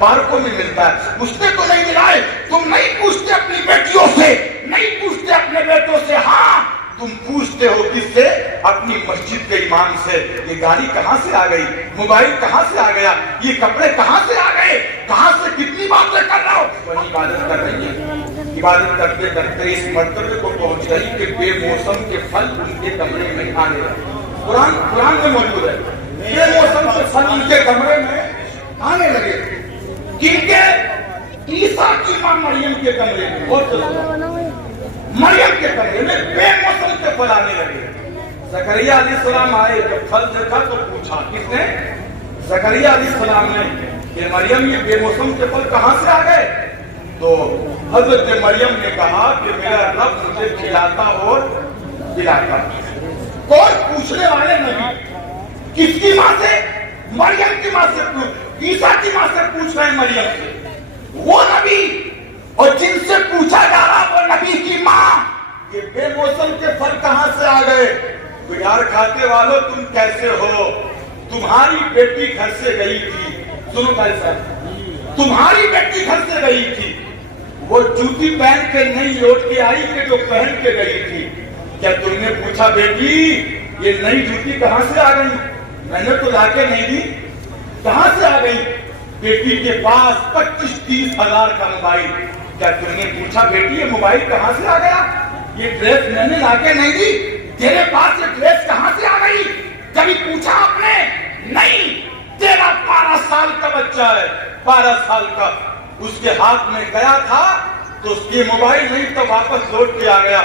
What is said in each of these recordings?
पार्कों में मिलता है, उसने तो नहीं मिलाए। तुम नहीं पूछते अपनी बेटियों से, नहीं पूछते अपने बेटों से, हाँ तुम पूछते हो किससे? अपनी मस्जिद के इमाम से। ये गाड़ी कहाँ से आ गई, मोबाइल कहाँ से आ गया, ये कपड़े कहाँ से आ गए, कहाँ से कितनी बातें कर रहा हो? वही इबादत कर रही है। इबादत करते करते इस मर्तबे को पहुंच गई कि बेमौसम के फल उनके कमरे में आने लगे। कुरान में मौजूद है, बेमौसम के फल उनके कमरे में आने लगे। किनके? ईसा की मां मरियम के कमरे में, मरियम के कमरे में बेमौसम के फल आने लगे। जकरिया अलैहिस्सलाम आए, जब फल देखा तो पूछा, किसने? जकरिया अलैहिस्सलाम ने, कि मरियम ये बेमौसम के फल कहां से आ गए? तो हजरत मरियम ने कहा कि मेरा रब मुझे खिलाता और पिलाता। कोई पूछने वाले नहीं। किसकी मां से? मरियम की मां से। ईसा की मां से पूछ रहे मरियम से, वो नबी, और जिनसे पूछा जा रहा वो नबी की मां, ये बेमौसम के फल कहां से आ गए? बिहार खाते वालों तुम कैसे हो? तुम्हारी बेटी घर से गई थी, सुनो भाई साहब, तुम्हारी बेटी घर से गई थी, वो जूती पहन के नहीं लौट के आई कि जो पहन के गई थी। क्या तुमने पूछा बेटी ये नई जूती कहां से आ गई? मैंने तो लाके नहीं दी, कहां से आ गई? बेटी के पास 25-30 हजार का मोबाइल। क्या तुमने पूछा बेटी ये मोबाइल कहां से आ गया? ये ड्रेस मैंने लाके नहीं दी, तेरे पास ये ड्रेस कहां से आ गई? कभी पूछा आपने? नहीं। तेरा 12 साल का बच्चा है, 12 साल का, उसके हाथ में गया था तो उसके मोबाइल नहीं तो वापस लौट के आ गया।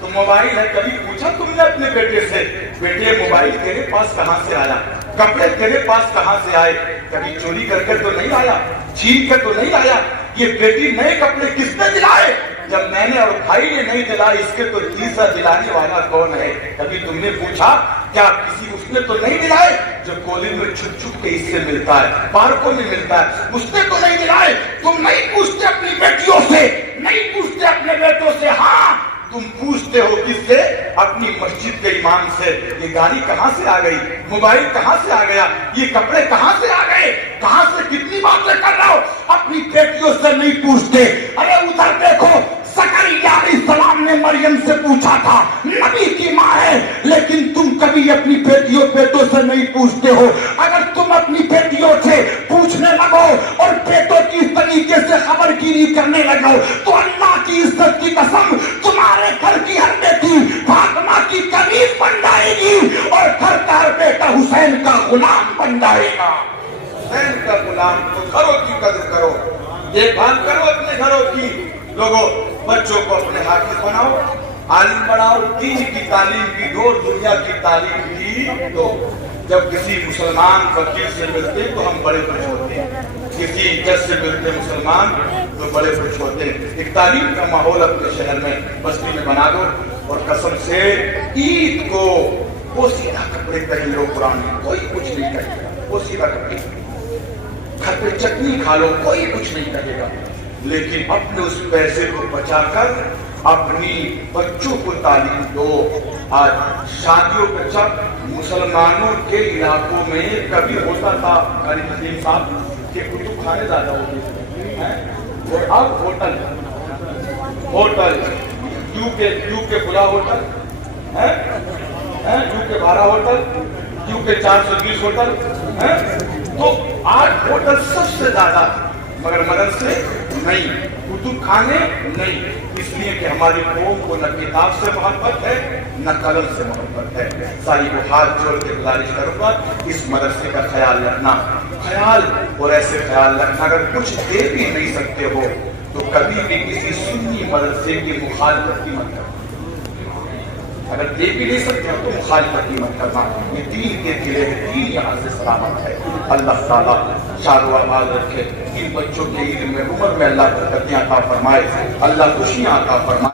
तो मोबाइल है, कभी पूछा तुमने अपने बेटे से, बेटे मोबाइल तेरे पास कहां से आया? कपड़े तेरे पास कहां से आए? कभी चोरी करके तो नहीं आया, छीन कर तो नहीं आया? ये बेटी नए कपड़े किसने दिलाए? जब मैंने और भाई ने नहीं दिलाए, इसके तो तीसरा दिलाने वाला कौन है? कभी तुमने पूछा? क्या किसी उसने तो नहीं दिलाए जो कॉलेज में छुप छुप के इससे मिलता है, पार्कों में मिलता है, उसने तो नहीं दिलाए। तुम नहीं पूछते अपनी बेटियों से, नहीं पूछते अपने बेटों से, हाँ तुम पूछते हो किससे? अपनी मस्जिद के इमाम से। ये गाड़ी कहां से आ गई, मोबाइल कहां से आ गया, ये कपड़े कहां से आ गए, कहां से कितनी बातें कर रहा हो? अपनी बेटियों से नहीं पूछते। अरे उधर देखो, ज़करिया अलैहिस्सलाम ने मरियम से पूछा था, नबी की मां है, लेकिन तुम कभी अपनी बेटियों बेटों से नहीं पूछते हो। अगर तुम अपनी बेटियों से पूछने लगो और बेटों की इस तरीके से खबरगिरी करने लगो तो अल्लाह की इज्जत की कसम, तुम्हारे घर की हर बेटी फातिमा की कमीज बन जाएगी और घर का हर बेटा हुसैन का गुलाम बन जाएगा। हुसैन का गुलाम। तो घरों की कदर करो, देखभाल करो अपने घरों की। लोगों, बच्चों को अपने हाफिज बनाओ, आलिम बनाओ, दीन की तालीम की दो, दुनिया की तालीम की दो। जब किसी मुसलमान फकीर से मिलते तो हम बड़े खुश होते हैं, किसी जज से मिलते मुसलमान तो बड़े खुश होते हैं। एक तालीम का माहौल अपने शहर में, बस्ती में बना दो, और कसम से ईद को वो सीधा कपड़े पहन लो, पुराने, कोई कुछ नहीं कहेगा, वो सीधा कपड़े, घर पे चटनी खा लो, कोई कुछ नहीं कहेगा। लेकिन अपने उस पैसे को बचाकर अपनी बच्चों को तालीम दो। आज शादियों के जब मुसलमानों के इलाकों में कभी होता था नदीम साहब के कुतुब खाने ज्यादा होते हैं, और अब होटल यूके खुला होटल है, यूके 12 होटल, यूके 420 होटल है। तो आज होटल सबसे ज्यादा, मगर मदरसे नहीं, कुतुब खाने नहीं, इसलिए कि हमारी कौम को न किताब से मोहब्बत है न कलम से मोहब्बत है। सारी को हाथ जोड़ के गुजारिश करूंगा, इस मदरसे का ख्याल रखना, ख्याल और ऐसे ख्याल रखना। अगर कुछ दे भी नहीं सकते हो तो कभी भी किसी सुन्नी मदरसे की मुखालफत की मत करना। अगर दे भी नहीं सकते हो तो मुखालफत की मत करना। ये दीन के किले हैं, दीन यहाँ से सलामत है। अल्लाह ताला शादो आबाद रखे, इन बच्चों के इल्म में, उम्र में अल्लाह बरकतें अता फरमाए, अल्लाह खुशियां अता फरमाए।